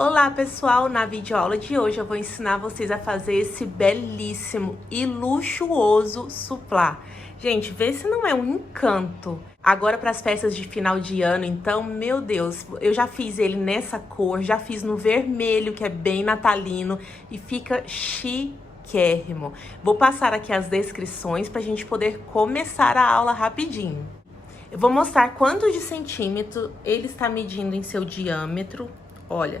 Olá pessoal, na videoaula de hoje eu vou ensinar vocês a fazer esse belíssimo e luxuoso suplá. Gente, vê se não é um encanto. Agora para as festas de final de ano, então, meu Deus, eu já fiz ele nessa cor, já fiz no vermelho, que é bem natalino, e fica chiquérrimo. Vou passar aqui as descrições para a gente poder começar a aula rapidinho. Eu vou mostrar quanto de centímetro ele está medindo em seu diâmetro, olha.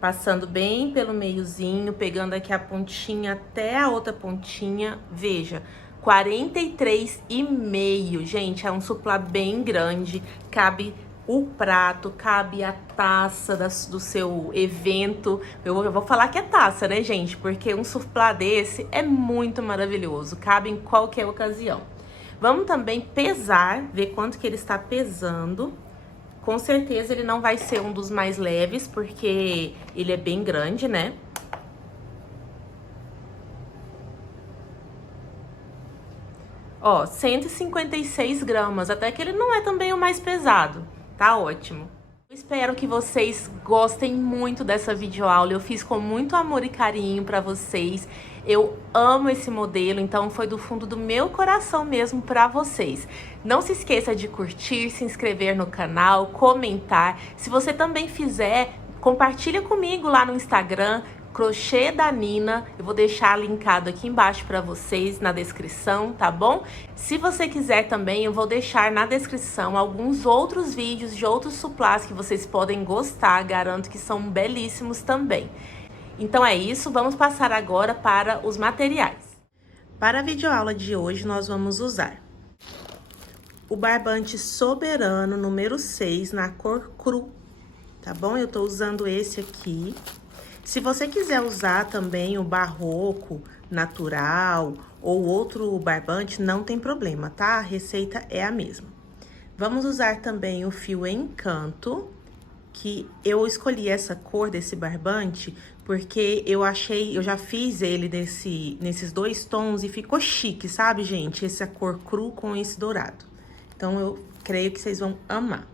Passando bem pelo meiozinho, pegando aqui a pontinha até a outra pontinha, veja, 43,5, gente, é um suplá bem grande, cabe o prato, cabe a taça do seu evento. Eu vou falar que é taça, né, gente, porque um suplá desse é muito maravilhoso, cabe em qualquer ocasião. Vamos também pesar, ver quanto que ele está pesando. Com certeza ele não vai ser um dos mais leves, porque ele é bem grande, né? Ó, 156 gramas, até que ele não é também o mais pesado, tá ótimo. Eu espero que vocês gostem muito dessa videoaula, eu fiz com muito amor e carinho pra vocês. Eu amo esse modelo, então foi do fundo do meu coração mesmo pra vocês. Não se esqueça de curtir, se inscrever no canal, comentar. Se você também fizer, compartilha comigo lá no Instagram, Crochê da Nina, eu vou deixar linkado aqui embaixo para vocês na descrição, tá bom? Se você quiser também, eu vou deixar na descrição alguns outros vídeos de outros suplás que vocês podem gostar, garanto que são belíssimos também. Então é isso, vamos passar agora para os materiais. Para a videoaula de hoje, nós vamos usar o barbante Soberano número 6 na cor cru, tá bom? Eu tô usando esse aqui. Se você quiser usar também o barroco natural ou outro barbante, não tem problema, tá? A receita é a mesma. Vamos usar também o fio Encanto, que eu escolhi essa cor desse barbante porque eu já fiz ele nesses dois tons e ficou chique, sabe, gente? Essa cor cru com esse dourado. Então, eu creio que vocês vão amar.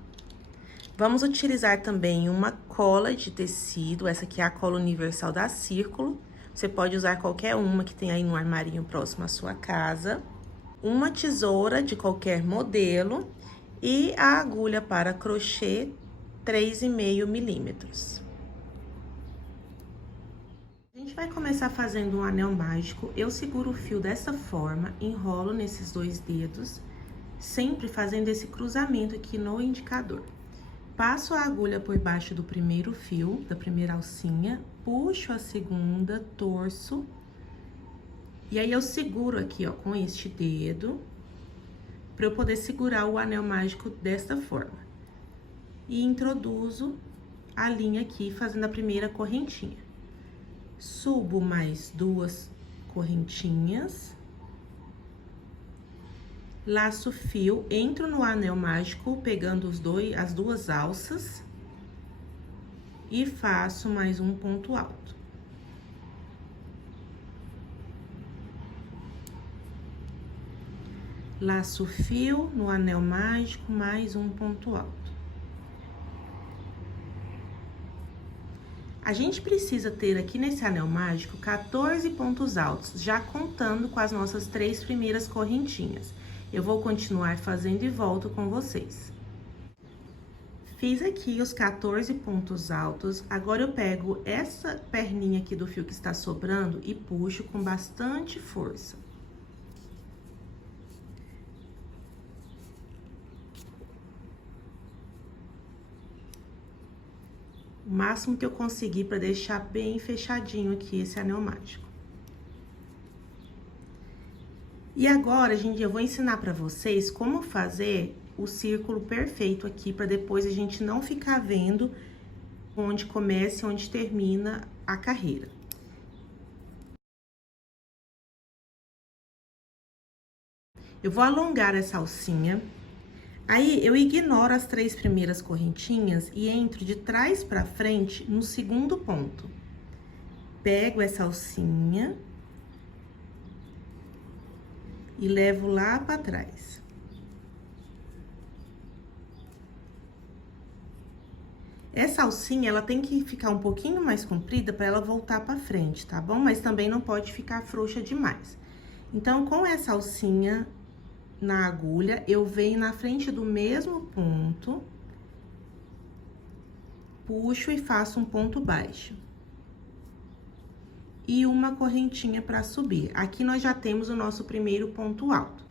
Vamos utilizar também uma cola de tecido, essa aqui é a cola universal da Círculo. Você pode usar qualquer uma que tem aí no armarinho próximo à sua casa. Uma tesoura de qualquer modelo e a agulha para crochê 3,5 milímetros. A gente vai começar fazendo um anel mágico. Eu seguro o fio dessa forma, enrolo nesses dois dedos, sempre fazendo esse cruzamento aqui no indicador. Passo a agulha por baixo do primeiro fio, da primeira alcinha, puxo a segunda, torço, e aí eu seguro aqui, ó, com este dedo, para eu poder segurar o anel mágico desta forma. E introduzo a linha aqui, fazendo a primeira correntinha. Subo mais duas correntinhas. Laço o fio, entro no anel mágico, pegando as duas alças. E faço mais um ponto alto. Laço o fio no anel mágico, mais um ponto alto. A gente precisa ter aqui nesse anel mágico 14 pontos altos, já contando com as nossas 3 primeiras correntinhas. Eu vou continuar fazendo e volto com vocês. Fiz aqui os 14 pontos altos, agora eu pego essa perninha aqui do fio que está sobrando e puxo com bastante força. O máximo que eu conseguir para deixar bem fechadinho aqui esse anel mágico. E agora, gente, eu vou ensinar para vocês como fazer o círculo perfeito aqui, para depois a gente não ficar vendo onde começa e onde termina a carreira. Eu vou alongar essa alcinha, aí eu ignoro as 3 primeiras correntinhas e entro de trás para frente no segundo ponto. Pego essa alcinha e levo lá para trás. Essa alcinha, ela tem que ficar um pouquinho mais comprida para ela voltar para frente, tá bom? Mas também não pode ficar frouxa demais. Então, com essa alcinha na agulha, eu venho na frente do mesmo ponto, puxo e faço um ponto baixo. E uma correntinha para subir. Aqui nós já temos o nosso primeiro ponto alto.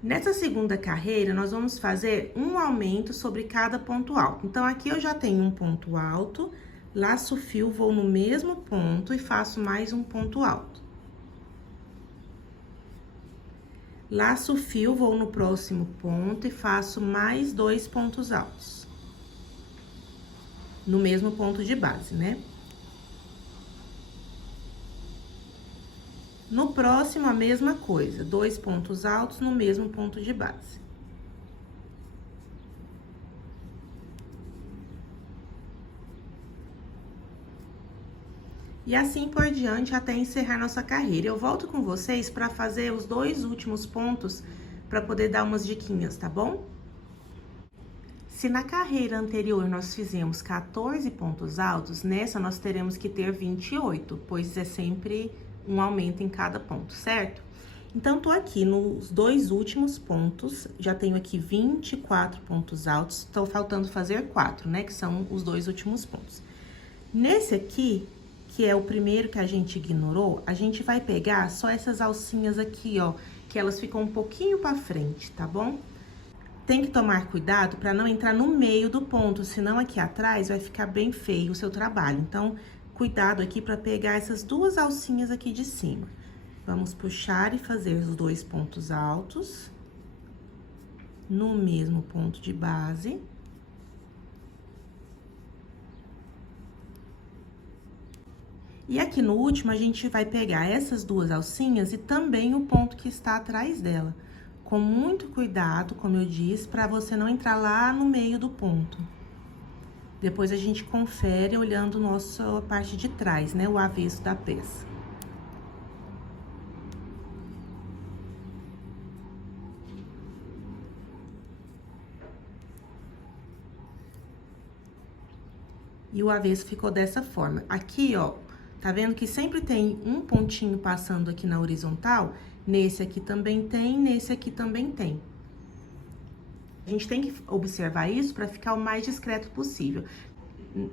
Nessa segunda carreira, nós vamos fazer um aumento sobre cada ponto alto. Então, aqui eu já tenho um ponto alto, laço o fio, vou no mesmo ponto e faço mais um ponto alto. Laço o fio, vou no próximo ponto e faço mais 2 pontos altos. No mesmo ponto de base, né? No próximo, a mesma coisa, 2 pontos altos no mesmo ponto de base. E assim por diante até encerrar nossa carreira. Eu volto com vocês para fazer os 2 últimos pontos para poder dar umas diquinhas, tá bom? Se na carreira anterior nós fizemos 14 pontos altos, nessa nós teremos que ter 28, pois é sempre um aumento em cada ponto, certo? Então, tô aqui nos 2 últimos pontos, já tenho aqui 24 pontos altos, tô faltando fazer 4, né, que são os 2 últimos pontos. Nesse aqui, que é o primeiro que a gente ignorou, a gente vai pegar só essas alcinhas aqui, ó, que elas ficam um pouquinho pra frente, tá bom? Tem que tomar cuidado para não entrar no meio do ponto, senão aqui atrás vai ficar bem feio o seu trabalho. Então, cuidado aqui para pegar essas 2 alcinhas aqui de cima. Vamos puxar e fazer os 2 pontos altos no mesmo ponto de base. E aqui no último, a gente vai pegar essas 2 alcinhas e também o ponto que está atrás dela. Com muito cuidado, como eu disse, para você não entrar lá no meio do ponto. Depois a gente confere olhando nossa parte de trás, né? O avesso da peça. E o avesso ficou dessa forma. Aqui, ó, tá vendo que sempre tem um pontinho passando aqui na horizontal? Nesse aqui também tem, nesse aqui também tem. A gente tem que observar isso para ficar o mais discreto possível.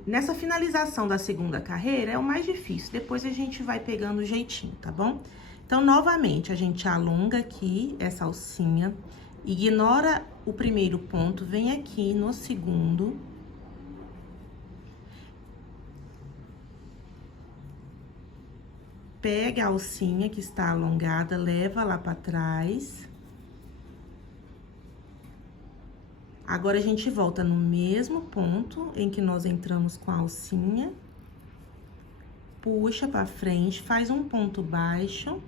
Nessa finalização da segunda carreira é o mais difícil, depois a gente vai pegando o jeitinho, tá bom? Então, novamente, a gente alonga aqui essa alcinha, ignora o primeiro ponto, vem aqui no segundo. Pega a alcinha que está alongada, leva lá para trás. Agora, a gente volta no mesmo ponto em que nós entramos com a alcinha. Puxa pra frente, faz um ponto baixo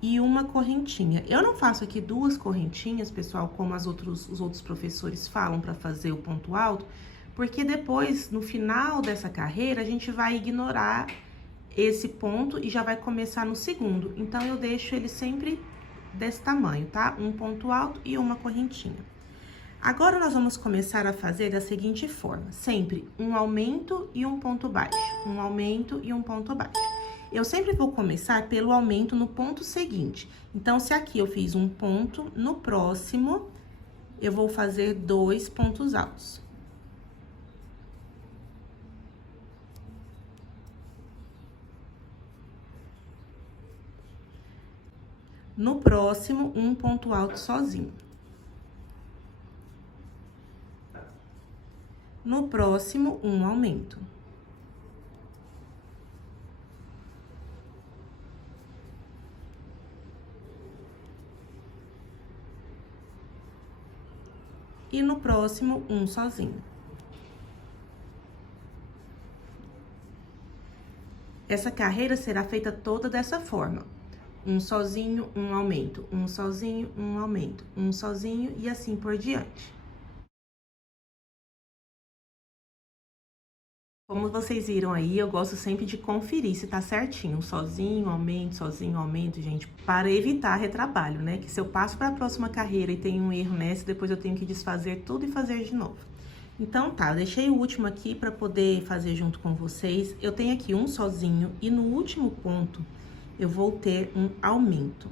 e uma correntinha. Eu não faço aqui 2 correntinhas, pessoal, como os outros professores falam pra fazer o ponto alto, porque depois, no final dessa carreira, a gente vai ignorar esse ponto e já vai começar no segundo. Então, eu deixo ele sempre desse tamanho, tá? Um ponto alto e uma correntinha. Agora, nós vamos começar a fazer da seguinte forma, sempre um aumento e um ponto baixo, um aumento e um ponto baixo. Eu sempre vou começar pelo aumento no ponto seguinte. Então, se aqui eu fiz um ponto, no próximo, eu vou fazer 2 pontos altos. No próximo, um ponto alto sozinho. No próximo, um aumento. E no próximo, um sozinho. Essa carreira será feita toda dessa forma. Um sozinho, um aumento, um sozinho, um aumento, um sozinho e assim por diante. Como vocês viram aí, eu gosto sempre de conferir se tá certinho, sozinho, aumento, gente, para evitar retrabalho, né? Que se eu passo para a próxima carreira e tenho um erro nessa, depois eu tenho que desfazer tudo e fazer de novo. Então tá, eu deixei o último aqui para poder fazer junto com vocês. Eu tenho aqui um sozinho e no último ponto eu vou ter um aumento.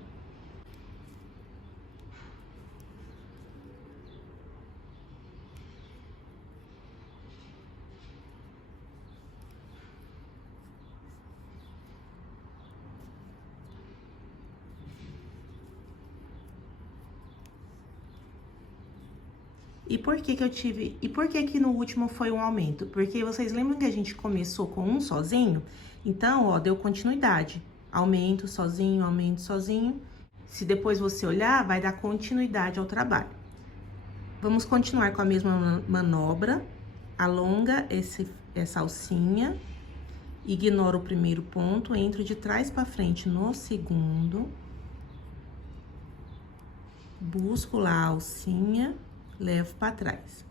E por que que eu tive... E por que que no último foi um aumento? Porque vocês lembram que a gente começou com um sozinho? Então, ó, deu continuidade. Aumento, sozinho. Se depois você olhar, vai dar continuidade ao trabalho. Vamos continuar com a mesma manobra. Alonga essa alcinha. Ignora o primeiro ponto, entro de trás para frente no segundo. Busco lá a alcinha. Levo para trás.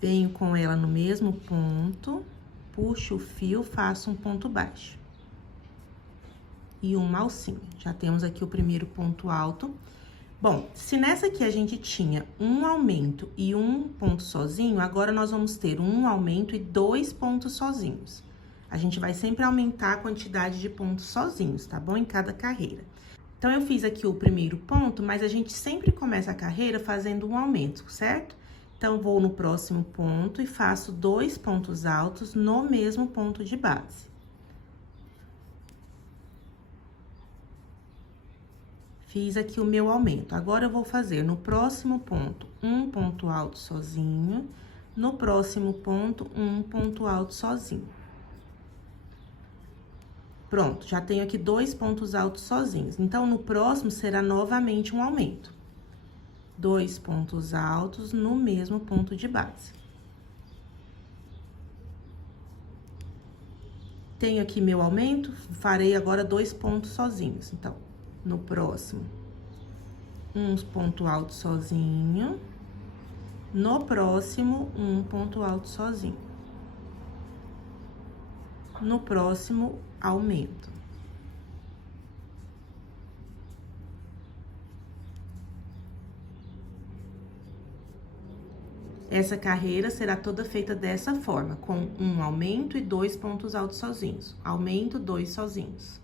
Venho com ela no mesmo ponto, puxo o fio, faço um ponto baixo. E uma alcinha. Já temos aqui o primeiro ponto alto. Bom, se nessa aqui a gente tinha um aumento e um ponto sozinho, agora nós vamos ter um aumento e 2 pontos sozinhos. A gente vai sempre aumentar a quantidade de pontos sozinhos, tá bom? Em cada carreira. Então, eu fiz aqui o primeiro ponto, mas a gente sempre começa a carreira fazendo um aumento, certo? Então, vou no próximo ponto e faço 2 pontos altos no mesmo ponto de base. Fiz aqui o meu aumento. Agora, eu vou fazer no próximo ponto um ponto alto sozinho, no próximo ponto um ponto alto sozinho. Pronto, já tenho aqui 2 pontos altos sozinhos. Então, no próximo será novamente um aumento. 2 pontos altos no mesmo ponto de base. Tenho aqui meu aumento, farei agora 2 pontos sozinhos. Então, no próximo, um ponto alto sozinho. No próximo, um ponto alto sozinho. No próximo, aumento. Essa carreira será toda feita dessa forma, com um aumento e 2 pontos altos sozinhos. Aumento, 2 sozinhos.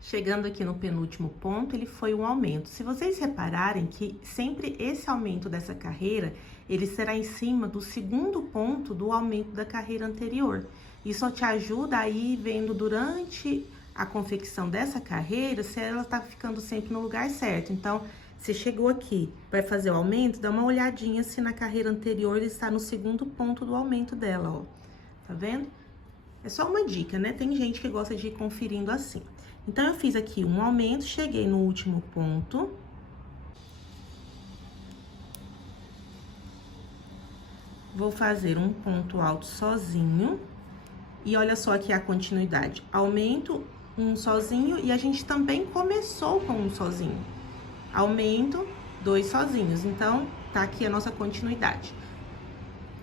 Chegando aqui no penúltimo ponto, ele foi um aumento. Se vocês repararem que sempre esse aumento dessa carreira, ele será em cima do segundo ponto do aumento da carreira anterior. Isso te ajuda a ir vendo durante a confecção dessa carreira se ela tá ficando sempre no lugar certo. Então, se chegou aqui, vai fazer o aumento, dá uma olhadinha se na carreira anterior ele está no segundo ponto do aumento dela, ó. Tá vendo? É só uma dica, né? Tem gente que gosta de ir conferindo assim. Então, eu fiz aqui um aumento, cheguei no último ponto. Vou fazer um ponto alto sozinho. E olha só aqui a continuidade. Aumento um sozinho e a gente também começou com um sozinho. Aumento, 2 sozinhos. Então, tá aqui a nossa continuidade.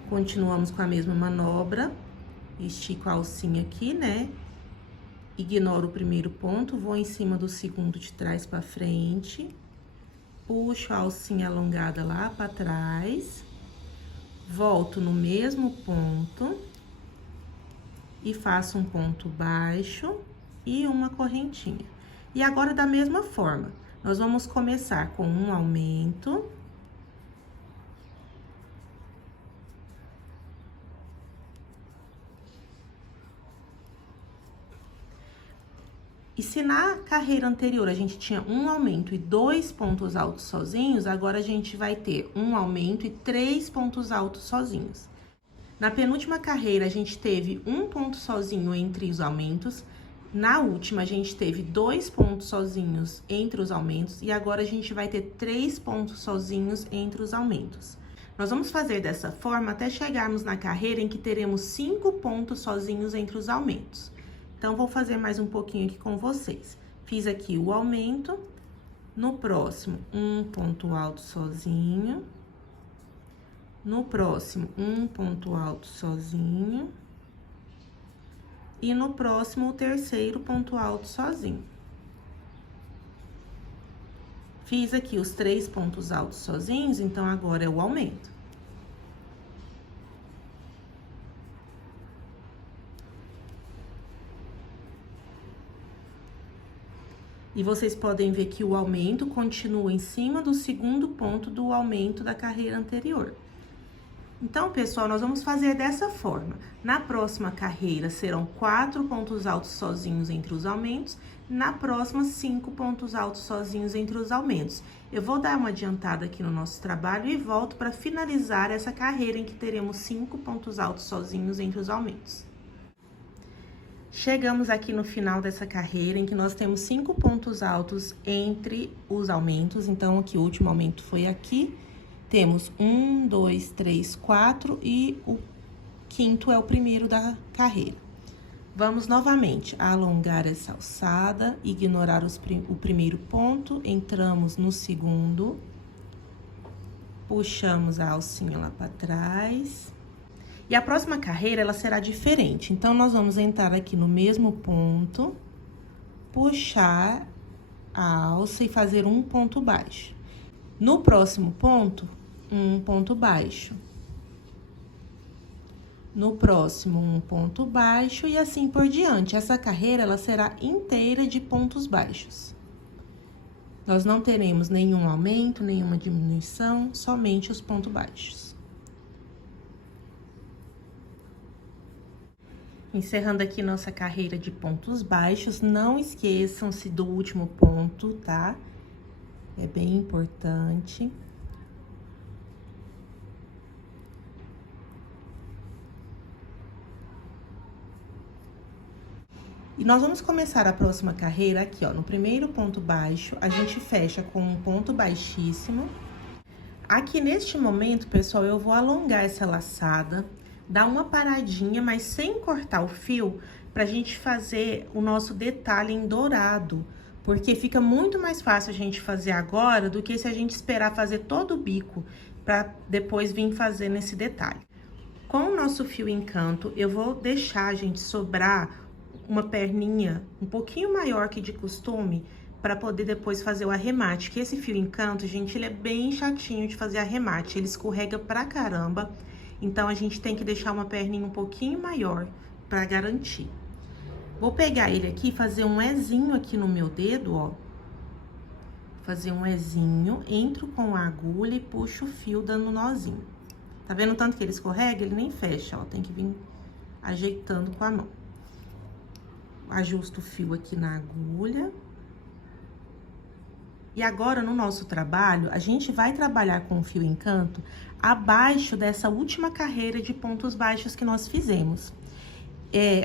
Continuamos com a mesma manobra. Estico a alcinha aqui, né? Ignoro o primeiro ponto, vou em cima do segundo de trás pra frente. Puxo a alcinha alongada lá pra trás. Volto no mesmo ponto. E faço um ponto baixo e uma correntinha. E agora, da mesma forma, nós vamos começar com um aumento. E se na carreira anterior a gente tinha um aumento e 2 pontos altos sozinhos, agora a gente vai ter um aumento e 3 pontos altos sozinhos. Na penúltima carreira, a gente teve um ponto sozinho entre os aumentos. Na última, a gente teve 2 pontos sozinhos entre os aumentos. E agora, a gente vai ter 3 pontos sozinhos entre os aumentos. Nós vamos fazer dessa forma até chegarmos na carreira em que teremos 5 pontos sozinhos entre os aumentos. Então, vou fazer mais um pouquinho aqui com vocês. Fiz aqui o aumento. No próximo, um ponto alto sozinho. No próximo, um ponto alto sozinho. E no próximo, o terceiro ponto alto sozinho. Fiz aqui os 3 pontos altos sozinhos, então agora é o aumento. E vocês podem ver que o aumento continua em cima do segundo ponto do aumento da carreira anterior. Então, pessoal, nós vamos fazer dessa forma. Na próxima carreira, serão 4 pontos altos sozinhos entre os aumentos. Na próxima, 5 pontos altos sozinhos entre os aumentos. Eu vou dar uma adiantada aqui no nosso trabalho e volto para finalizar essa carreira em que teremos 5 pontos altos sozinhos entre os aumentos. Chegamos aqui no final dessa carreira, em que nós temos 5 pontos altos entre os aumentos. Então, aqui o último aumento foi aqui. Temos 1, 2, 3, 4 e o quinto é o primeiro da carreira. Vamos novamente alongar essa alçada, ignorar o primeiro ponto, entramos no segundo, puxamos a alcinha lá para trás. E a próxima carreira, ela será diferente. Então, nós vamos entrar aqui no mesmo ponto, puxar a alça e fazer um ponto baixo. No próximo ponto, um ponto baixo. No próximo, um ponto baixo e assim por diante. Essa carreira, ela será inteira de pontos baixos. Nós não teremos nenhum aumento, nenhuma diminuição, somente os pontos baixos. Encerrando aqui nossa carreira de pontos baixos, não esqueçam-se do último ponto, tá? É bem importante. E nós vamos começar a próxima carreira aqui, ó. No primeiro ponto baixo, a gente fecha com um ponto baixíssimo. Aqui, neste momento, pessoal, eu vou alongar essa laçada, dar uma paradinha, mas sem cortar o fio, pra gente fazer o nosso detalhe em dourado. Porque fica muito mais fácil a gente fazer agora do que se a gente esperar fazer todo o bico pra depois vir fazer nesse detalhe. Com o nosso fio encanto, eu vou deixar, gente, sobrar uma perninha um pouquinho maior que de costume, para poder depois fazer o arremate. Que esse fio encanto, gente, ele é bem chatinho de fazer arremate, ele escorrega pra caramba, então a gente tem que deixar uma perninha um pouquinho maior para garantir. Vou pegar ele aqui e fazer um Ezinho aqui no meu dedo, ó. Fazer um Ezinho, entro com a agulha e puxo o fio dando nozinho. Tá vendo o tanto que ele escorrega? Ele nem fecha, ó, tem que vir ajeitando com a mão. Ajusto o fio aqui na agulha. E agora, no nosso trabalho, a gente vai trabalhar com o fio encanto abaixo dessa última carreira de pontos baixos que nós fizemos.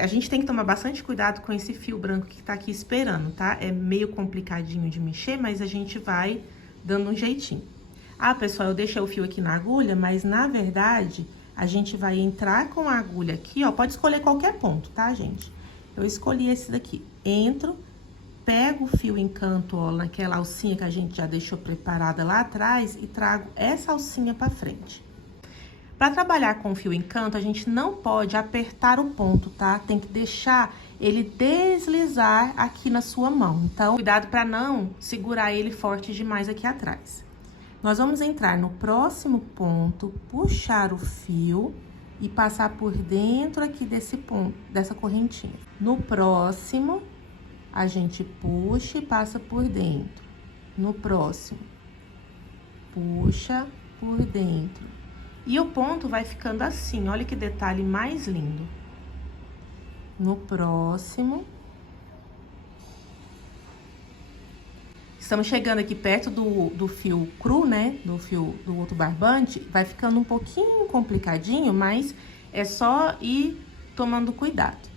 A gente tem que tomar bastante cuidado com esse fio branco que tá aqui esperando, tá? É meio complicadinho de mexer, mas a gente vai dando um jeitinho. Ah, pessoal, eu deixei o fio aqui na agulha, mas na verdade, a gente vai entrar com a agulha aqui, ó. Pode escolher qualquer ponto, tá, gente? Eu escolhi esse daqui. Entro, pego o fio encanto, ó, naquela alcinha que a gente já deixou preparada lá atrás e trago essa alcinha pra frente. Para trabalhar com o fio encanto, a gente não pode apertar o ponto, tá? Tem que deixar ele deslizar aqui na sua mão. Então, cuidado para não segurar ele forte demais aqui atrás. Nós vamos entrar no próximo ponto, puxar o fio e passar por dentro aqui desse ponto, dessa correntinha. No próximo, a gente puxa e passa por dentro. No próximo, puxa por dentro. E o ponto vai ficando assim, olha que detalhe mais lindo. No próximo. Estamos chegando aqui perto do fio cru, né? Do fio do outro barbante. Vai ficando um pouquinho complicadinho, mas é só ir tomando cuidado.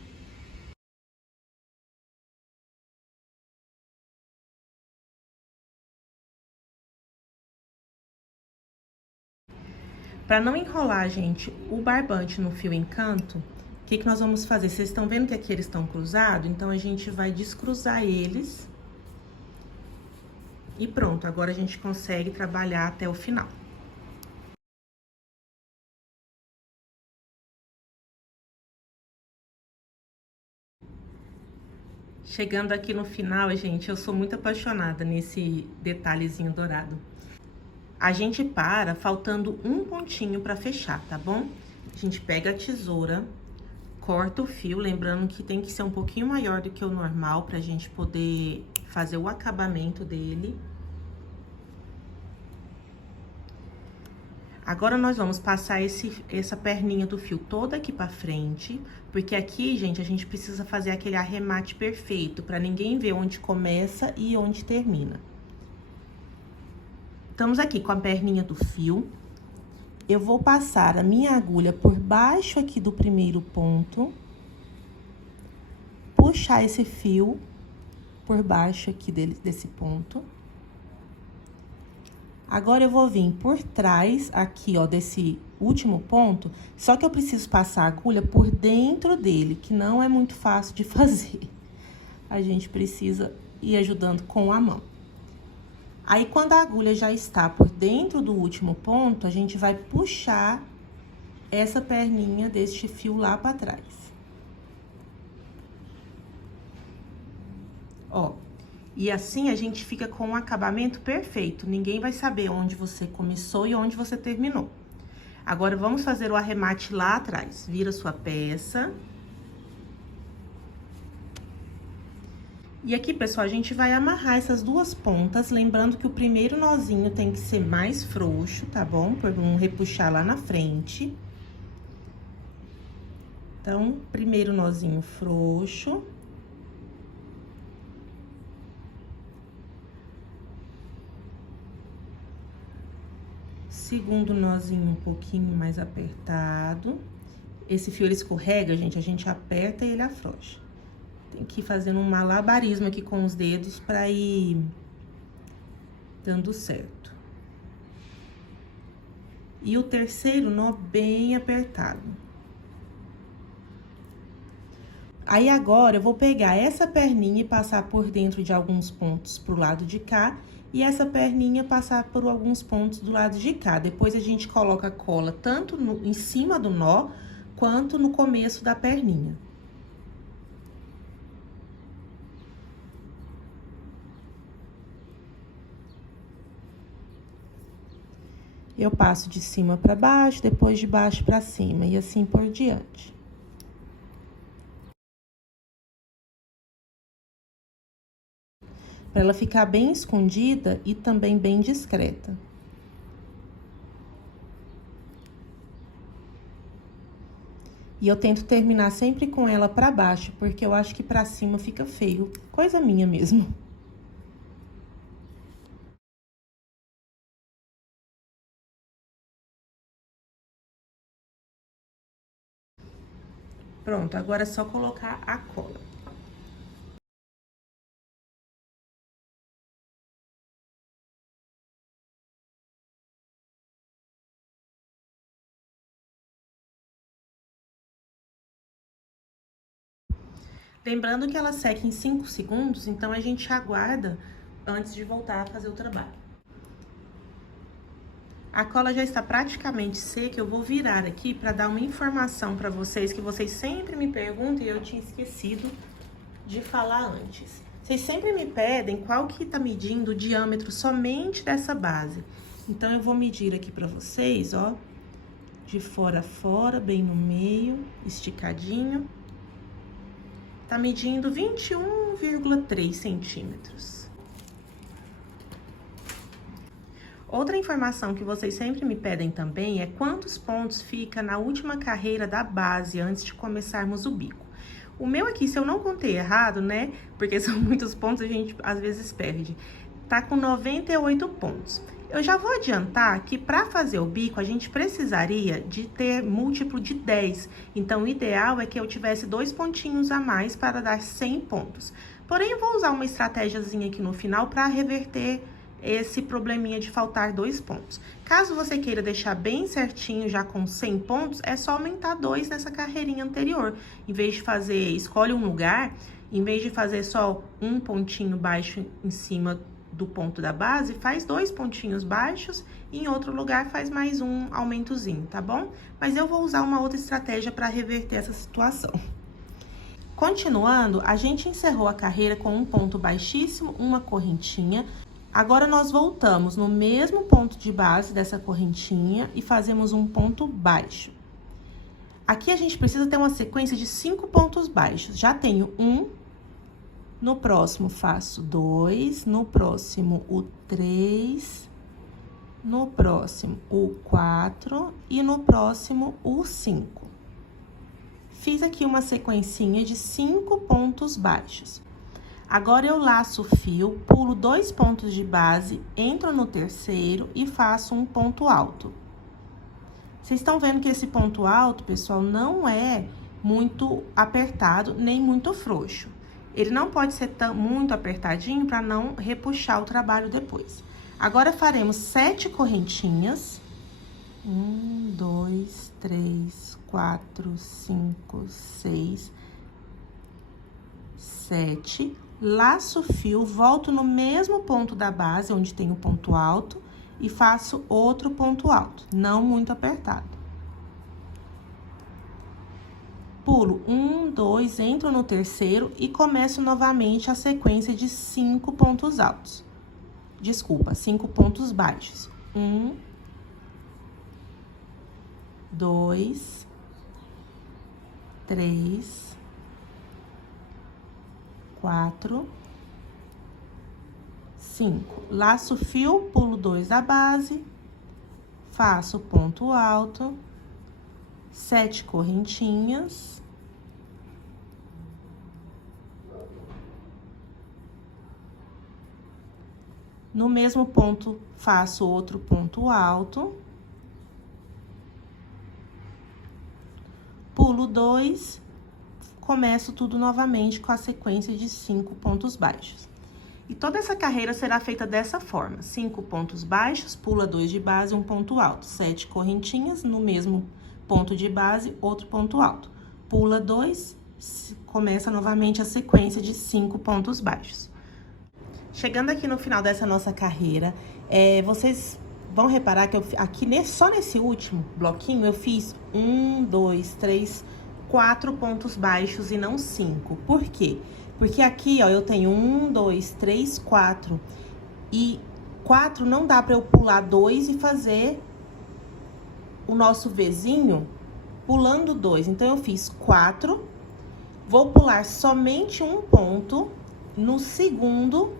Para não enrolar, gente, o barbante no fio encanto, o que nós vamos fazer? Vocês estão vendo que aqui eles estão cruzados? Então, a gente vai descruzar eles. E pronto, agora a gente consegue trabalhar até o final. Chegando aqui no final, gente, eu sou muito apaixonada nesse detalhezinho dourado. A gente para faltando um pontinho pra fechar, tá bom? A gente pega a tesoura, corta o fio, lembrando que tem que ser um pouquinho maior do que o normal pra gente poder fazer o acabamento dele. Agora, nós vamos passar essa perninha do fio toda aqui pra frente, porque aqui, gente, a gente precisa fazer aquele arremate perfeito, pra ninguém ver onde começa e onde termina. Estamos aqui com a perninha do fio. Eu vou passar a minha agulha por baixo aqui do primeiro ponto. Puxar esse fio por baixo aqui desse ponto. Agora, eu vou vir por trás aqui, ó, desse último ponto, só que eu preciso passar a agulha por dentro dele, que não é muito fácil de fazer. A gente precisa ir ajudando com a mão. Aí, quando a agulha já está por dentro do último ponto, a gente vai puxar essa perninha deste fio lá pra trás. Ó. E assim, a gente fica com um acabamento perfeito. Ninguém vai saber onde você começou e onde você terminou. Agora, vamos fazer o arremate lá atrás. Vira sua peça. E aqui, pessoal, a gente vai amarrar essas duas pontas. Lembrando que o primeiro nozinho tem que ser mais frouxo, tá bom? Pra não repuxar lá na frente. Então, primeiro nozinho frouxo. Segundo nozinho um pouquinho mais apertado. Esse fio, ele escorrega, gente, a gente aperta e ele afrouxa. Tem que ir fazendo um malabarismo aqui com os dedos pra ir dando certo. E o terceiro nó bem apertado. Aí, agora, eu vou pegar essa perninha e passar por dentro de alguns pontos pro lado de cá. E essa perninha passar por alguns pontos do lado de cá. Depois, a gente coloca a cola tanto em cima do nó, quanto no começo da perninha. Eu passo de cima para baixo, depois de baixo para cima, e assim por diante. Para ela ficar bem escondida e também bem discreta. E eu tento terminar sempre com ela para baixo, porque eu acho que para cima fica feio. Coisa minha mesmo. Pronto, agora é só colocar a cola. Lembrando que ela seca em 5 segundos, então a gente aguarda antes de voltar a fazer o trabalho. A cola já está praticamente seca, eu vou virar aqui para dar uma informação para vocês, que vocês sempre me perguntam e eu tinha esquecido de falar antes. Vocês sempre me pedem qual que tá medindo o diâmetro somente dessa base. Então, eu vou medir aqui para vocês, ó, de fora a fora, bem no meio, esticadinho. Tá medindo 21,3 centímetros. Outra informação que vocês sempre me pedem também é quantos pontos fica na última carreira da base antes de começarmos o bico. O meu aqui, se eu não contei errado, né, porque são muitos pontos, a gente às vezes perde, tá com 98 pontos. Eu já vou adiantar que para fazer o bico, a gente precisaria de ter múltiplo de 10. Então, o ideal é que eu tivesse 2 pontinhos a mais para dar 100 pontos. Porém, eu vou usar uma estratégiazinha aqui no final para reverter esse probleminha de faltar 2 pontos. Caso você queira deixar bem certinho, já com 100 pontos, é só aumentar 2 nessa carreirinha anterior. Em vez de fazer, escolhe um lugar, em vez de fazer só um pontinho baixo em cima do ponto da base, faz 2 pontinhos baixos e em outro lugar faz mais um aumentozinho, tá bom? Mas eu vou usar uma outra estratégia para reverter essa situação. Continuando, a gente encerrou a carreira com um ponto baixíssimo, uma correntinha. Agora, nós voltamos no mesmo ponto de base dessa correntinha e fazemos um ponto baixo. Aqui, a gente precisa ter uma sequência de 5 pontos baixos. Já tenho 1, No próximo, faço 2, no próximo, o 3, no próximo, o 4 e no próximo, o 5. Fiz aqui uma sequencinha de 5 pontos baixos. Agora, eu laço o fio, pulo 2 pontos de base, entro no terceiro e faço um ponto alto. Vocês estão vendo que esse ponto alto, pessoal, não é muito apertado, nem muito frouxo. Ele não pode ser muito apertadinho para não repuxar o trabalho depois. Agora, faremos 7 correntinhas. 1, 2, 3, 4, 5, 6, 7. Laço o fio, volto no mesmo ponto da base, onde tem o ponto alto, e faço outro ponto alto, não muito apertado. Pulo 1, 2, entro no terceiro e começo novamente a sequência de 5 pontos altos. Desculpa, 5 pontos baixos. 1, 2, 3, 4, 5. Laço o fio, pulo 2 da base, faço ponto alto, 7 correntinhas. No mesmo ponto, faço outro ponto alto. Pulo 2, começo tudo novamente com a sequência de 5 pontos baixos. E toda essa carreira será feita dessa forma: 5 pontos baixos, pula 2 de base, um ponto alto, 7 correntinhas, no mesmo ponto de base, outro ponto alto. Pula 2, começa novamente a sequência de 5 pontos baixos. Chegando aqui no final dessa nossa carreira, vocês vão reparar que aqui só nesse último bloquinho eu fiz 1, 2, 3, 4 pontos baixos e não 5. Por quê? Porque aqui, ó, eu tenho 1, 2, 3, 4. E 4 não dá pra eu pular 2 e fazer o nosso Vzinho pulando 2. Então, eu fiz 4, vou pular somente um ponto. No segundo,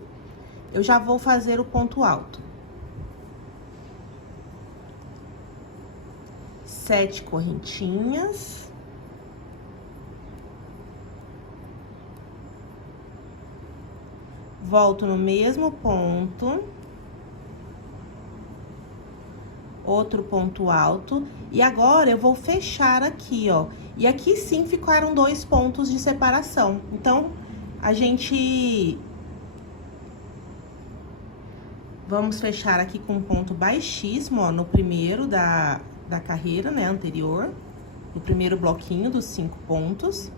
eu já vou fazer o ponto alto. 7 correntinhas. Volto no mesmo ponto. Outro ponto alto. E agora, eu vou fechar aqui, ó. E aqui, sim, ficaram 2 pontos de separação. Então, a gente... Vamos fechar aqui com um ponto baixíssimo, ó, no primeiro da carreira, né, anterior. No primeiro bloquinho dos 5 pontos.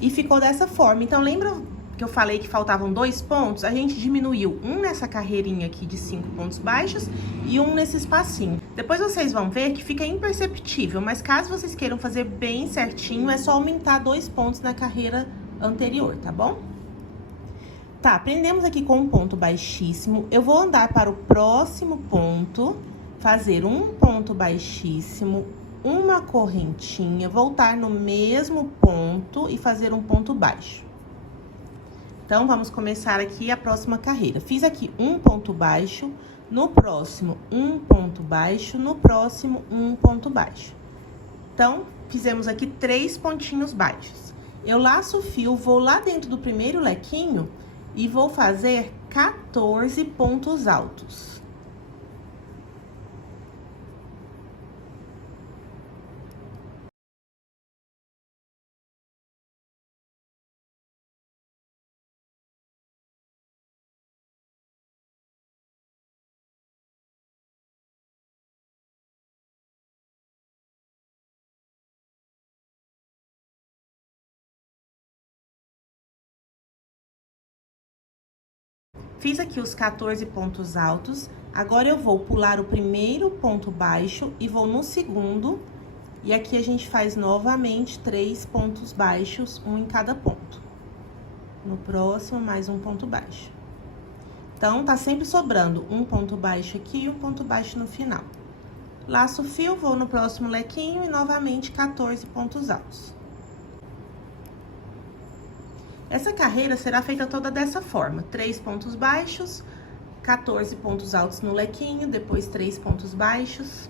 E ficou dessa forma. Então, lembra que eu falei que faltavam 2 pontos? A gente diminuiu um nessa carreirinha aqui de 5 pontos baixos e um nesse espacinho. Depois vocês vão ver que fica imperceptível, mas caso vocês queiram fazer bem certinho, é só aumentar 2 pontos na carreira anterior, tá bom? Tá, prendemos aqui com um ponto baixíssimo. Eu vou andar para o próximo ponto, fazer um ponto baixíssimo, uma correntinha, voltar no mesmo ponto e fazer um ponto baixo. Então, vamos começar aqui a próxima carreira. Fiz aqui um ponto baixo, no próximo um ponto baixo, no próximo um ponto baixo. Então, fizemos aqui 3 pontinhos baixos. Eu laço o fio, vou lá dentro do primeiro lequinho e vou fazer 14 pontos altos. Fiz aqui os 14 pontos altos, agora eu vou pular o primeiro ponto baixo e vou no segundo, e aqui a gente faz novamente 3 pontos baixos, um em cada ponto. No próximo, mais um ponto baixo. Então, tá sempre sobrando um ponto baixo aqui e um ponto baixo no final. Laço o fio, vou no próximo lequinho e novamente 14 pontos altos. Essa carreira será feita toda dessa forma: 3 pontos baixos, 14 pontos altos no lequinho, depois 3 pontos baixos.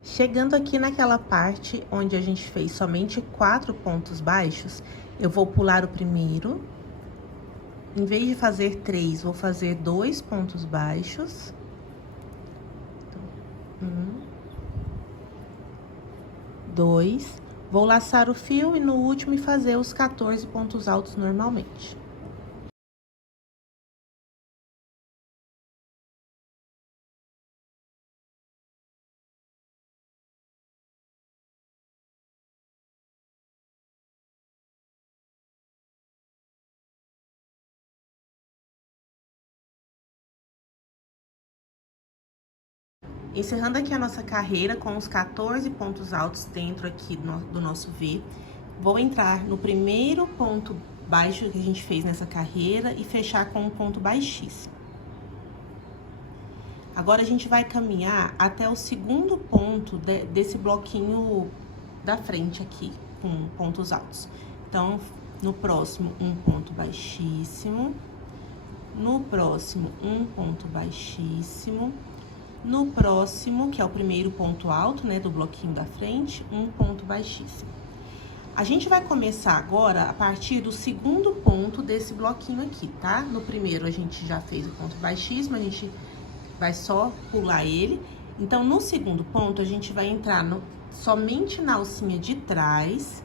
Chegando aqui naquela parte onde a gente fez somente 4 pontos baixos, eu vou pular o primeiro. Em vez de fazer 3, vou fazer 2 pontos baixos. Então, 1, 2. Vou laçar o fio e no último fazer os 14 pontos altos normalmente. Encerrando aqui a nossa carreira com os 14 pontos altos dentro aqui do nosso V, vou entrar no primeiro ponto baixo que a gente fez nessa carreira e fechar com um ponto baixíssimo. Agora, a gente vai caminhar até o segundo ponto desse bloquinho da frente aqui, com pontos altos. Então, no próximo, um ponto baixíssimo. No próximo, um ponto baixíssimo. No próximo, que é o primeiro ponto alto, né, do bloquinho da frente, um ponto baixíssimo. A gente vai começar agora a partir do segundo ponto desse bloquinho aqui, tá? No primeiro, a gente já fez o ponto baixíssimo, a gente vai só pular ele. Então, no segundo ponto, a gente vai entrar somente na alcinha de trás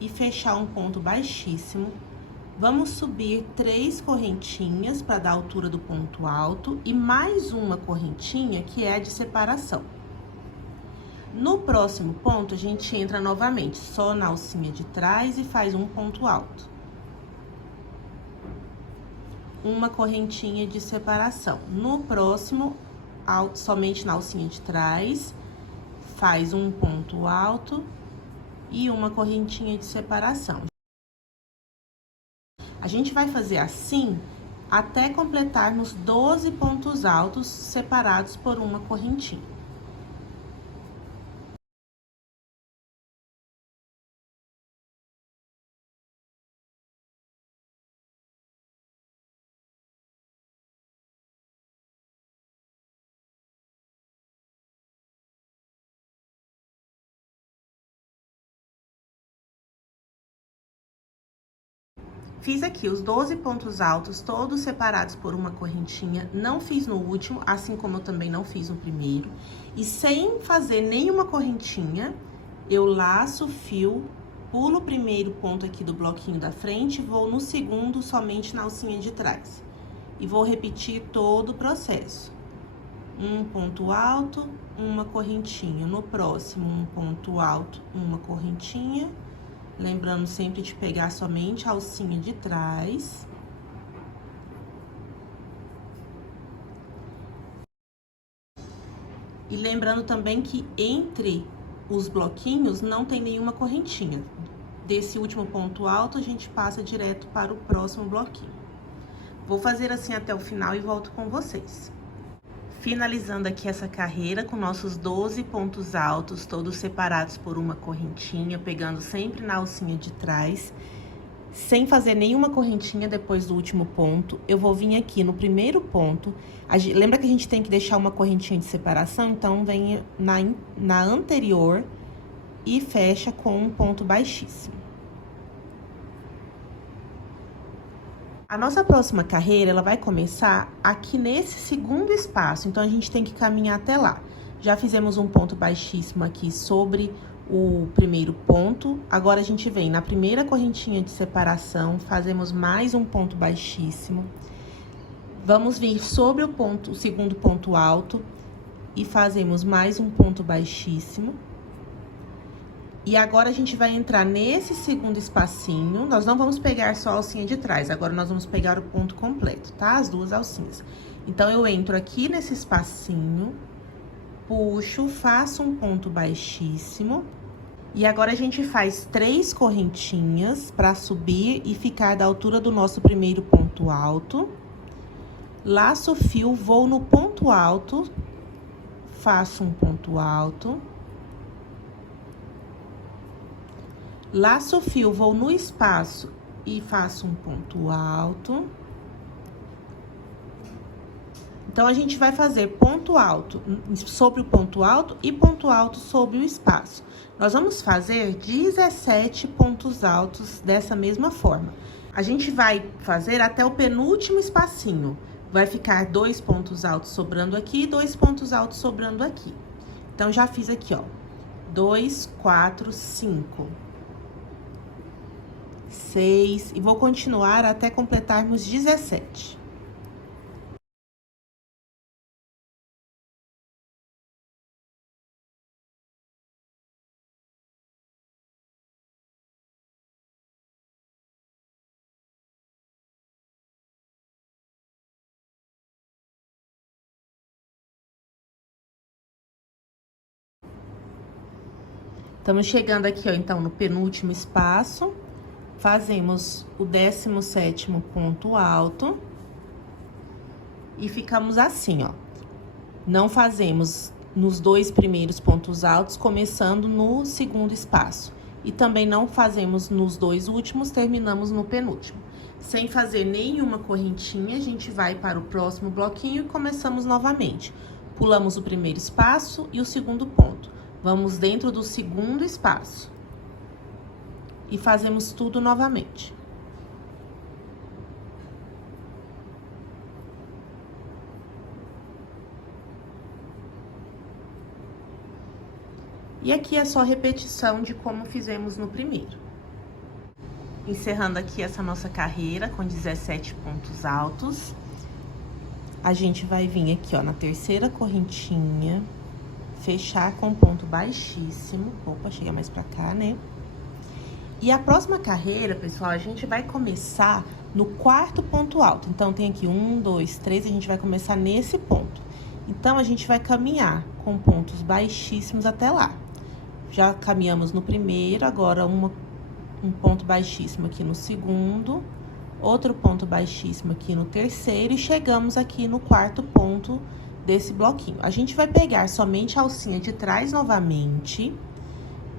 e fechar um ponto baixíssimo. Vamos subir 3 correntinhas para dar a altura do ponto alto e mais uma correntinha que é a de separação. No próximo ponto, a gente entra novamente só na alcinha de trás e faz um ponto alto. Uma correntinha de separação. No próximo, somente na alcinha de trás, faz um ponto alto e uma correntinha de separação. A gente vai fazer assim até completar nos 12 pontos altos separados por uma correntinha. Fiz aqui os 12 pontos altos, todos separados por uma correntinha. Não fiz no último, assim como eu também não fiz no primeiro. E sem fazer nenhuma correntinha, eu laço o fio, pulo o primeiro ponto aqui do bloquinho da frente, vou no segundo somente na alcinha de trás. E vou repetir todo o processo. Um ponto alto, uma correntinha. No próximo, um ponto alto, uma correntinha. Lembrando sempre de pegar somente a alcinha de trás. E lembrando também que entre os bloquinhos não tem nenhuma correntinha. Desse último ponto alto, a gente passa direto para o próximo bloquinho. Vou fazer assim até o final e volto com vocês. Finalizando aqui essa carreira com nossos 12 pontos altos, todos separados por uma correntinha, pegando sempre na alcinha de trás, sem fazer nenhuma correntinha depois do último ponto. Eu vou vir aqui no primeiro ponto, lembra que a gente tem que deixar uma correntinha de separação? Então, vem na anterior e fecha com um ponto baixíssimo. A nossa próxima carreira, ela vai começar aqui nesse segundo espaço, então a gente tem que caminhar até lá. Já fizemos um ponto baixíssimo aqui sobre o primeiro ponto, agora a gente vem na primeira correntinha de separação, fazemos mais um ponto baixíssimo. Vamos vir sobre o segundo ponto alto e fazemos mais um ponto baixíssimo. E agora, a gente vai entrar nesse segundo espacinho, nós não vamos pegar só a alcinha de trás, agora nós vamos pegar o ponto completo, tá? As duas alcinhas. Então, eu entro aqui nesse espacinho, puxo, faço um ponto baixíssimo. E agora, a gente faz 3 correntinhas pra subir e ficar da altura do nosso primeiro ponto alto. Laço o fio, vou no ponto alto, faço um ponto alto. Laço o fio, vou no espaço e faço um ponto alto. Então, a gente vai fazer ponto alto sobre o ponto alto e ponto alto sobre o espaço. Nós vamos fazer 17 pontos altos dessa mesma forma. A gente vai fazer até o penúltimo espacinho. Vai ficar 2 pontos altos sobrando aqui e 2 pontos altos sobrando aqui. Então, já fiz aqui, ó. 2, 4, 5, 6, e vou continuar até completarmos 17. Estamos chegando aqui, ó, então, no penúltimo espaço. Fazemos o 17º ponto alto. E ficamos assim, ó. Não fazemos nos 2 primeiros pontos altos, começando no segundo espaço. E também não fazemos nos 2 últimos, terminamos no penúltimo. Sem fazer nenhuma correntinha, a gente vai para o próximo bloquinho e começamos novamente. Pulamos o primeiro espaço e o segundo ponto. Vamos dentro do segundo espaço. E fazemos tudo novamente. E aqui é só repetição de como fizemos no primeiro. Encerrando aqui essa nossa carreira com 17 pontos altos. A gente vai vir aqui, ó, na terceira correntinha. Fechar com ponto baixíssimo. Opa, chega mais pra cá, né? E a próxima carreira, pessoal, a gente vai começar no 4º ponto alto. Então, tem aqui 1, 2, 3, a gente vai começar nesse ponto. Então, a gente vai caminhar com pontos baixíssimos até lá. Já caminhamos no primeiro, agora um ponto baixíssimo aqui no segundo, outro ponto baixíssimo aqui no terceiro e chegamos aqui no 4º ponto desse bloquinho. A gente vai pegar somente a alcinha de trás novamente,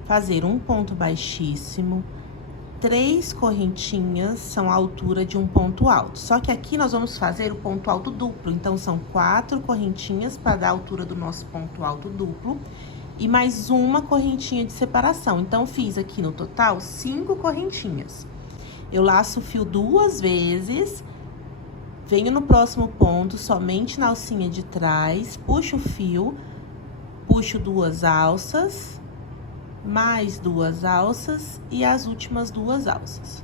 fazer um ponto baixíssimo, 3 correntinhas são a altura de um ponto alto. Só que aqui nós vamos fazer o ponto alto duplo, então são 4 correntinhas para dar a altura do nosso ponto alto duplo e mais uma correntinha de separação. Então, fiz aqui no total 5 correntinhas. Eu laço o fio 2 vezes. Venho no próximo ponto, somente na alcinha de trás, puxo o fio, puxo 2 alças, mais 2 alças e as últimas 2 alças.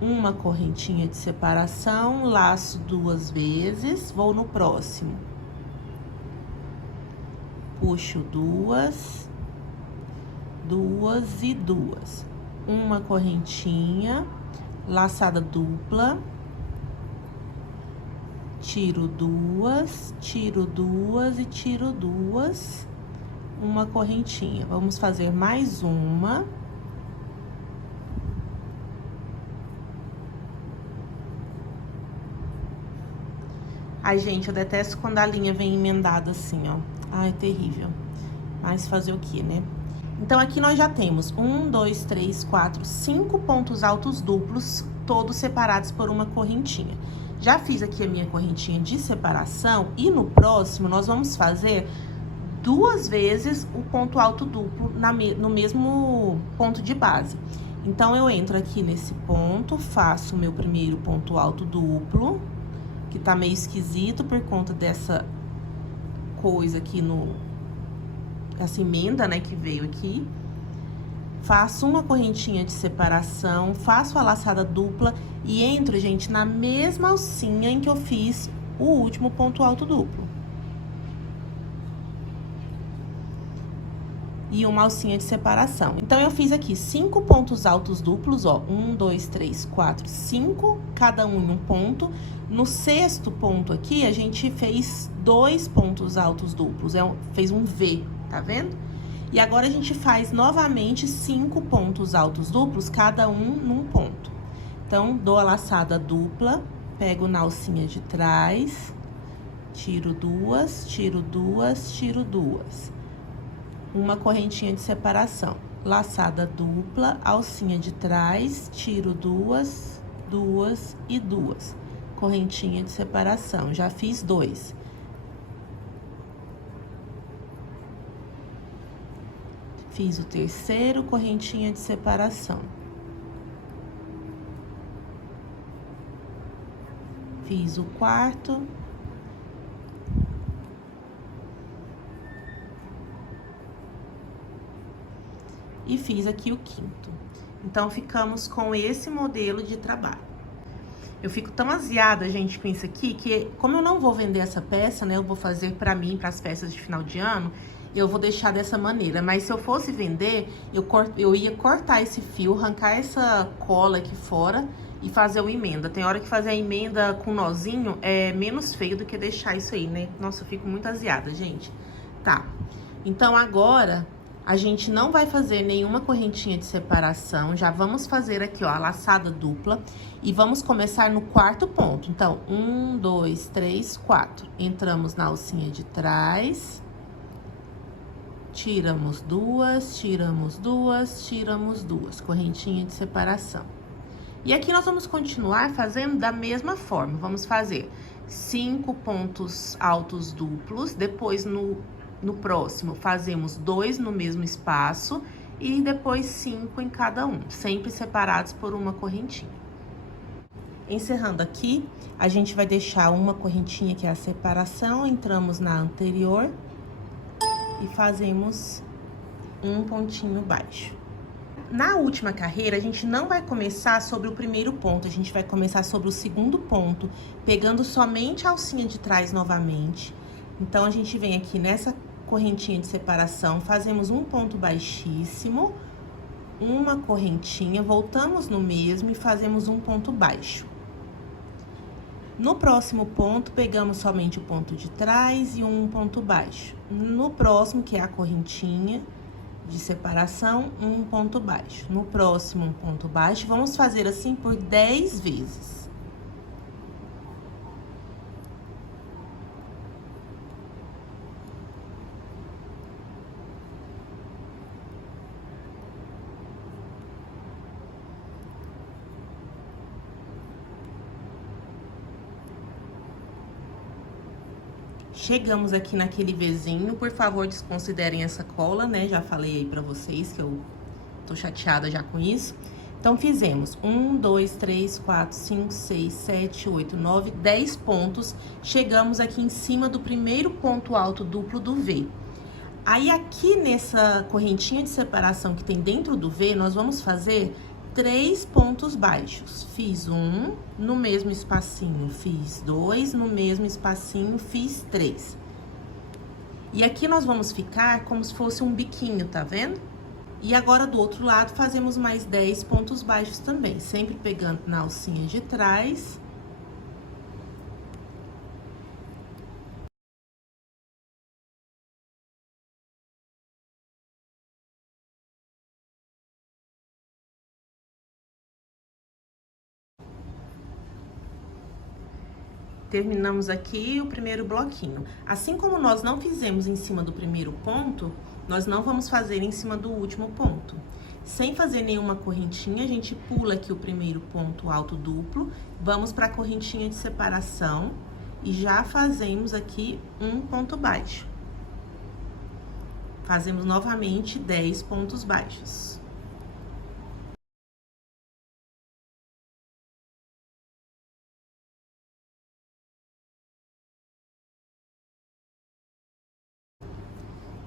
Uma correntinha de separação, laço 2 vezes, vou no próximo. Puxo 2, 2 e 2. Uma correntinha, laçada dupla. Tiro 2 e tiro 2, uma correntinha. Vamos fazer mais uma. Ai, gente, eu detesto quando a linha vem emendada assim, ó. Ai, terrível. Mas fazer o quê, né? Então, aqui nós já temos 1, 2, 3, 4, 5 pontos altos duplos, todos separados por uma correntinha. Já fiz aqui a minha correntinha de separação e no próximo nós vamos fazer 2 vezes o ponto alto duplo no mesmo ponto de base. Então, eu entro aqui nesse ponto, faço o meu primeiro ponto alto duplo, que tá meio esquisito por conta dessa coisa aqui essa emenda, né, que veio aqui. Faço uma correntinha de separação, faço a laçada dupla e entro, gente, na mesma alcinha em que eu fiz o último ponto alto duplo. E uma alcinha de separação. Então, eu fiz aqui 5 pontos altos duplos, ó. 1, 2, 3, 4, 5, cada um em um ponto. No 6º ponto aqui, a gente fez 2 pontos altos duplos, fez um V, tá vendo? E agora, a gente faz novamente 5 pontos altos duplos, cada um num ponto. Então, dou a laçada dupla, pego na alcinha de trás, tiro 2, tiro 2, tiro 2. Uma correntinha de separação. laçada dupla, alcinha de trás, tiro duas, duas e duas, correntinha de separação. Já fiz 2. Fiz o terceiro, correntinha de separação. Fiz o quarto. E fiz aqui o quinto. Então, ficamos com esse modelo de trabalho. Eu fico tão aziada, gente, com isso aqui, que como eu não vou vender essa peça, né, eu vou fazer pra mim, pras festas de final de ano, eu vou deixar dessa maneira. Mas se eu fosse vender, eu ia cortar esse fio, arrancar essa cola aqui fora e fazer uma emenda. Tem hora que fazer a emenda com nozinho é menos feio do que deixar isso aí, né? Nossa, eu fico muito aziada, gente. Tá. Então, agora, a gente não vai fazer nenhuma correntinha de separação. Já vamos fazer aqui, ó, a laçada dupla. E vamos começar no quarto ponto. Então, 1, 2, 3, 4. Entramos na alcinha de trás. Tiramos duas, tiramos duas, tiramos duas. Correntinha de separação. E aqui nós vamos continuar fazendo da mesma forma. Vamos fazer 5 pontos altos duplos. Depois, no próximo, fazemos 2 no mesmo espaço. E depois 5 em cada um, sempre separados por uma correntinha. Encerrando aqui, a gente vai deixar uma correntinha que é a separação. Entramos na anterior e fazemos um pontinho baixo. Na última carreira, a gente não vai começar sobre o primeiro ponto, a gente vai começar sobre o segundo ponto, pegando somente a alcinha de trás novamente. Então, a gente vem aqui nessa correntinha de separação, fazemos um ponto baixíssimo, uma correntinha, voltamos no mesmo e fazemos um ponto baixo. No próximo ponto, pegamos somente o ponto de trás e um ponto baixo. No próximo, que é a correntinha de separação, um ponto baixo. No próximo, um ponto baixo. Vamos fazer assim por 10 vezes. Chegamos aqui naquele Vzinho, por favor, desconsiderem essa cola, né? Já falei aí pra vocês que eu tô chateada já com isso. Então, fizemos 1, 2, 3, 4, 5, 6, 7, 8, 9, 10 pontos. Chegamos aqui em cima do primeiro ponto alto duplo do V. Aí, aqui nessa correntinha de separação que tem dentro do V, nós vamos fazer 3 pontos baixos. Fiz 1, no mesmo espacinho fiz 2, no mesmo espacinho fiz 3. E aqui nós vamos ficar como se fosse um biquinho, tá vendo? E agora, do outro lado, fazemos mais 10 pontos baixos também, sempre pegando na alcinha de trás. Terminamos aqui o primeiro bloquinho. Assim como nós não fizemos em cima do primeiro ponto, nós não vamos fazer em cima do último ponto. Sem fazer nenhuma correntinha, a gente pula aqui o primeiro ponto alto duplo, vamos para a correntinha de separação e já fazemos aqui um ponto baixo. Fazemos novamente 10 pontos baixos.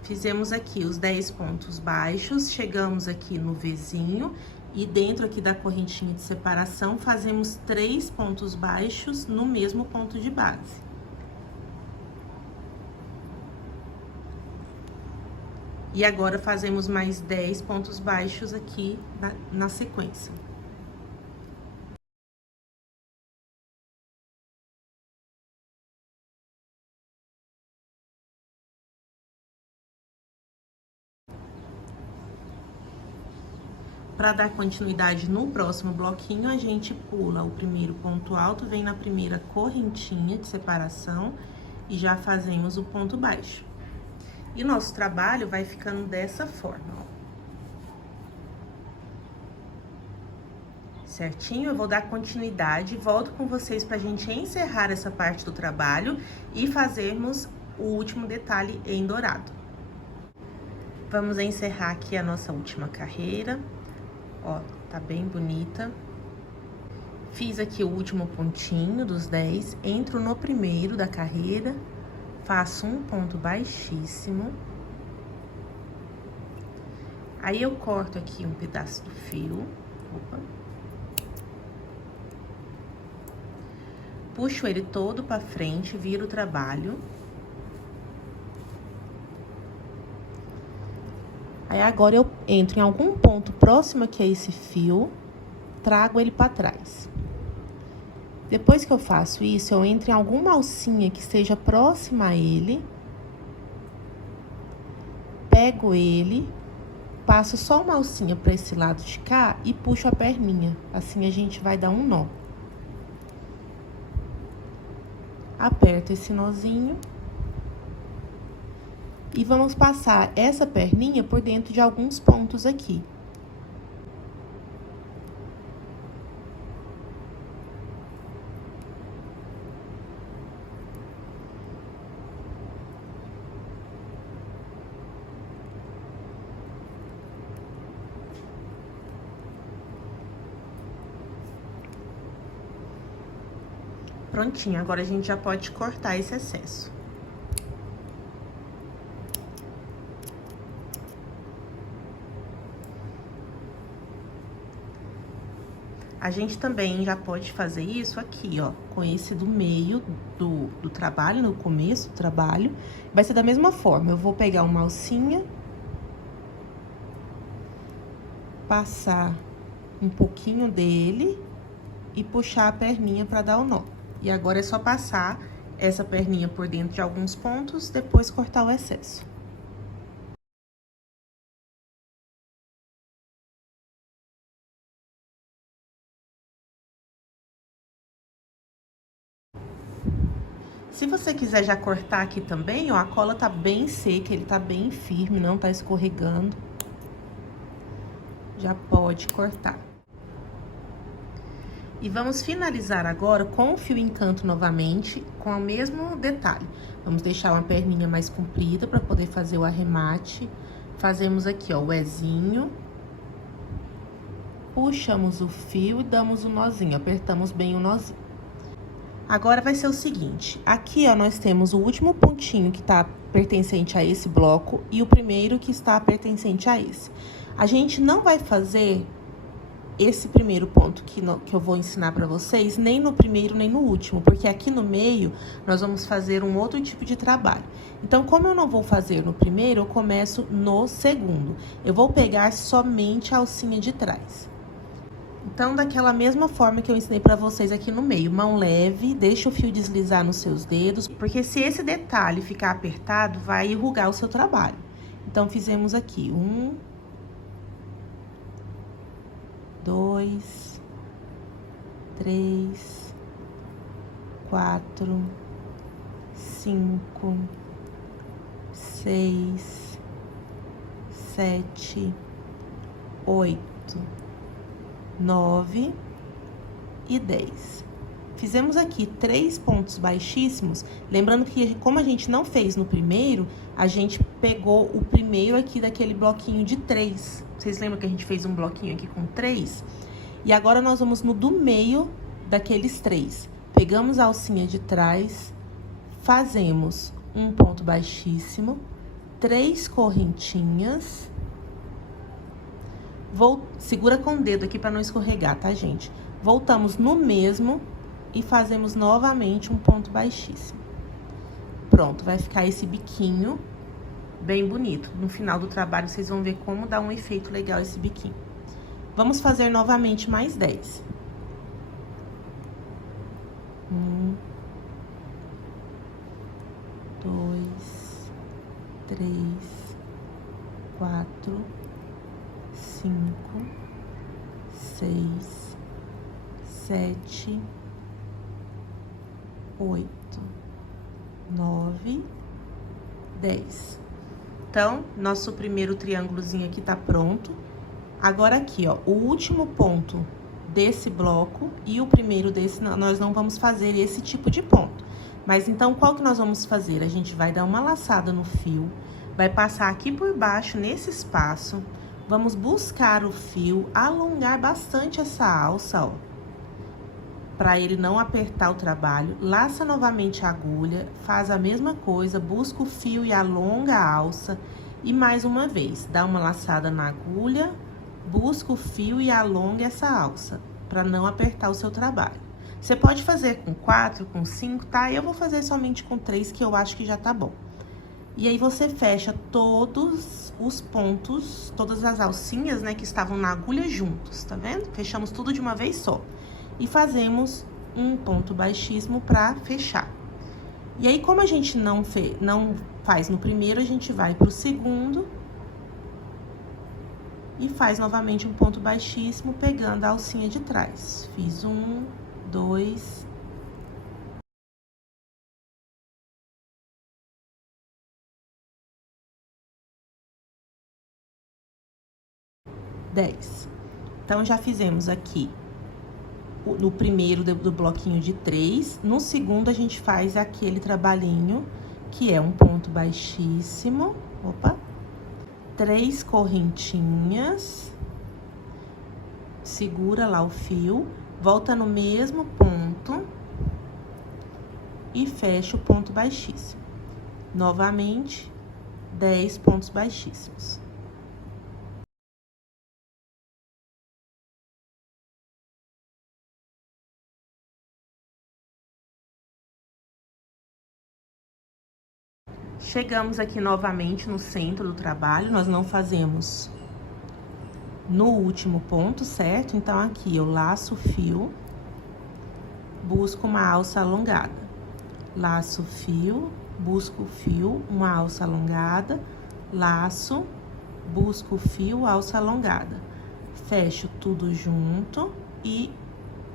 Fizemos aqui os 10 pontos baixos, chegamos aqui no Vzinho e dentro aqui da correntinha de separação, fazemos 3 pontos baixos no mesmo ponto de base. E agora, fazemos mais 10 pontos baixos aqui na sequência. Para dar continuidade no próximo bloquinho, a gente pula o primeiro ponto alto, vem na primeira correntinha de separação e já fazemos o ponto baixo. E nosso trabalho vai ficando dessa forma, ó. certinho? Eu vou dar continuidade, volto com vocês pra gente encerrar essa parte do trabalho e fazermos o último detalhe em dourado. Vamos encerrar aqui a nossa última carreira, ó, tá bem bonita. Fiz aqui o último pontinho dos 10, entro no primeiro da carreira, faço um ponto baixíssimo. Aí, eu corto aqui um pedaço do fio, opa. Puxo ele todo pra frente, viro o trabalho. Aí, agora, eu entro em algum ponto próximo aqui a esse fio, trago ele pra trás. Depois que eu faço isso, eu entro em alguma alcinha que esteja próxima a ele. Pego ele, passo só uma alcinha pra esse lado de cá e puxo a perninha. Assim, a gente vai dar um nó. Aperto esse nozinho. E vamos passar essa perninha por dentro de alguns pontos aqui. Prontinho, agora a gente já pode cortar esse excesso. A gente também já pode fazer isso aqui, ó, com esse do meio do trabalho, no começo do trabalho. Vai ser da mesma forma, eu vou pegar uma alcinha, passar um pouquinho dele e puxar a perninha pra dar o nó. E agora é só passar essa perninha por dentro de alguns pontos, depois cortar o excesso. Se você quiser já cortar aqui também, ó, a cola tá bem seca, ele tá bem firme, não tá escorregando. Já pode cortar. E vamos finalizar agora com o fio encanto novamente, com o mesmo detalhe. Vamos deixar uma perninha mais comprida para poder fazer o arremate. Fazemos aqui, ó, o Ezinho. Puxamos o fio e damos o nozinho, apertamos bem o nozinho. Agora vai ser o seguinte, aqui, ó, nós temos o último pontinho que tá pertencente a esse bloco e o primeiro que está pertencente a esse. A gente não vai fazer esse primeiro ponto que eu vou ensinar pra vocês, nem no primeiro, nem no último, porque aqui no meio, nós vamos fazer um outro tipo de trabalho. Então, como eu não vou fazer no primeiro, eu começo no segundo. Eu vou pegar somente a alcinha de trás. Então, daquela mesma forma que eu ensinei pra vocês aqui no meio, mão leve, deixa o fio deslizar nos seus dedos, porque se esse detalhe ficar apertado, vai enrugar o seu trabalho. Então, fizemos aqui 1, 2, 3, 4, 5, 6, 7, 8, 9 e 10. Fizemos aqui 3 pontos baixíssimos, lembrando que como a gente não fez no primeiro, a gente pegou o primeiro aqui daquele bloquinho de 3. Vocês lembram que a gente fez um bloquinho aqui com 3? E agora nós vamos no do meio daqueles 3. Pegamos a alcinha de trás, fazemos um ponto baixíssimo, 3 correntinhas. Segura com o dedo aqui para não escorregar, tá, gente? Voltamos no mesmo e fazemos novamente um ponto baixíssimo. Pronto, vai ficar esse biquinho bem bonito. No final do trabalho, vocês vão ver como dá um efeito legal esse biquinho. Vamos fazer novamente mais 10. 1, 2, 3, 4, 5, 6, 7, 8, 9, 10. Então, nosso primeiro triângulozinho aqui tá pronto. Agora aqui, ó, o último ponto desse bloco e o primeiro desse, nós não vamos fazer esse tipo de ponto. Mas então, qual que nós vamos fazer? A gente vai dar uma laçada no fio, vai passar aqui por baixo, nesse espaço, vamos buscar o fio, alongar bastante essa alça, ó, para ele não apertar o trabalho. Laça novamente a agulha, faz a mesma coisa, busca o fio e alonga a alça. E mais uma vez, dá uma laçada na agulha, busca o fio e alonga essa alça, para não apertar o seu trabalho. Você pode fazer com 4, com 5, tá? Eu vou fazer somente com 3, que eu acho que já tá bom. E aí, você fecha todos os pontos, todas as alcinhas, né, que estavam na agulha juntos, tá vendo? Fechamos tudo de uma vez só. E fazemos um ponto baixíssimo pra fechar. E aí, como a gente não faz no primeiro, a gente vai pro segundo e faz novamente um ponto baixíssimo, pegando a alcinha de trás. Fiz 1, 2, 10. Então, já fizemos aqui no primeiro do bloquinho de 3. No segundo, a gente faz aquele trabalhinho, que é um ponto baixíssimo. Opa! 3 correntinhas. Segura lá o fio, volta no mesmo ponto e fecha o ponto baixíssimo. Novamente, 10 pontos baixíssimos. Chegamos aqui novamente no centro do trabalho, nós não fazemos no último ponto, certo? Então, aqui eu laço o fio, busco uma alça alongada. Laço o fio, busco o fio, uma alça alongada, laço, busco o fio, alça alongada. Fecho tudo junto e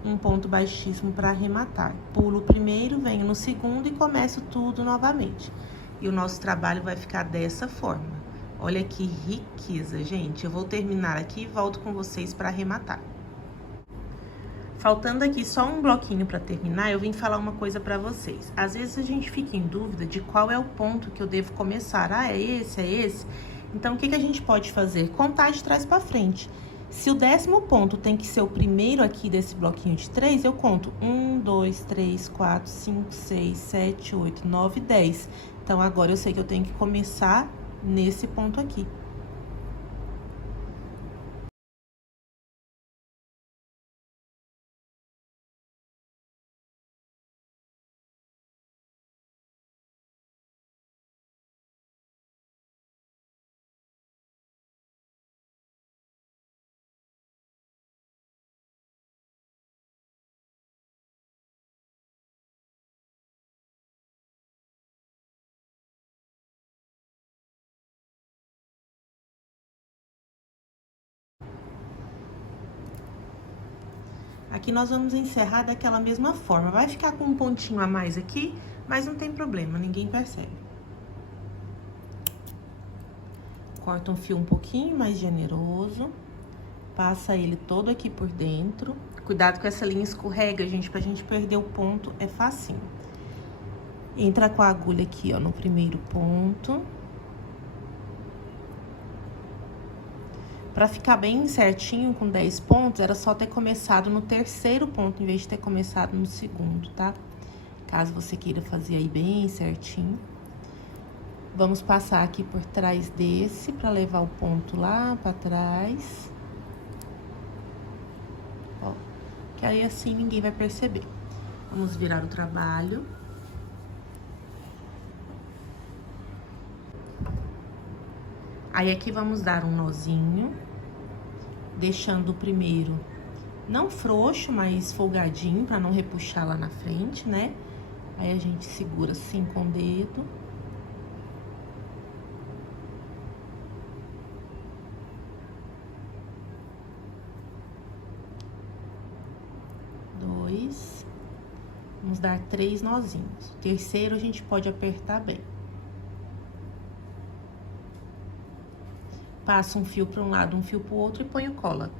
um ponto baixíssimo para arrematar. Pulo o primeiro, venho no segundo e começo tudo novamente. E o nosso trabalho vai ficar dessa forma. Olha que riqueza, gente. Eu vou terminar aqui e volto com vocês para arrematar. Faltando aqui só um bloquinho para terminar, eu vim falar uma coisa para vocês. Às vezes a gente fica em dúvida de qual é o ponto que eu devo começar. Ah, é esse, é esse? Então, o que a gente pode fazer? Contar de trás para frente. Se o 10º ponto tem que ser o primeiro aqui desse bloquinho de 3, eu conto 1, 2, 3, 4, 5, 6, 7, 8, 9, 10. Então, agora eu sei que eu tenho que começar nesse ponto aqui. Aqui nós vamos encerrar daquela mesma forma. Vai ficar com um pontinho a mais aqui, mas não tem problema, ninguém percebe. Corta um fio um pouquinho mais generoso, passa ele todo aqui por dentro. Cuidado com essa linha escorrega, gente, pra gente perder o ponto, é facinho. Entra com a agulha aqui, ó, no primeiro ponto. Pra ficar bem certinho, com 10 pontos, era só ter começado no terceiro ponto, em vez de ter começado no segundo, tá? Caso você queira fazer aí bem certinho. Vamos passar aqui por trás desse, pra levar o ponto lá pra trás. Ó, que aí assim ninguém vai perceber. Vamos virar o trabalho. Aí, aqui vamos dar um nozinho, deixando o primeiro não frouxo, mas folgadinho, pra não repuxar lá na frente, né? Aí, a gente segura assim com o dedo. Dois. Vamos dar 3 nozinhos. O terceiro, a gente pode apertar bem. Passa um fio para um lado, um fio para o outro e ponho cola.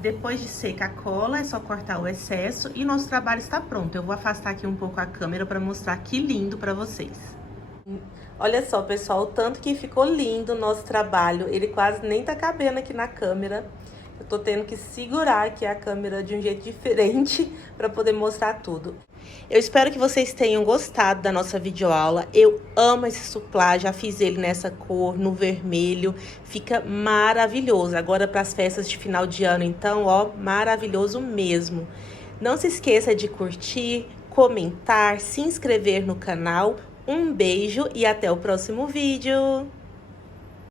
Depois de seca a cola, é só cortar o excesso e nosso trabalho está pronto. Eu vou afastar aqui um pouco a câmera para mostrar que lindo para vocês. Olha só, pessoal, o tanto que ficou lindo o nosso trabalho. Ele quase nem tá cabendo aqui na câmera. Eu tô tendo que segurar aqui a câmera de um jeito diferente para poder mostrar tudo. Eu espero que vocês tenham gostado da nossa videoaula. Eu amo esse suplá, já fiz ele nessa cor, no vermelho. Fica maravilhoso. Agora para as festas de final de ano, então, ó, maravilhoso mesmo. Não se esqueça de curtir, comentar, se inscrever no canal. Um beijo e até o próximo vídeo!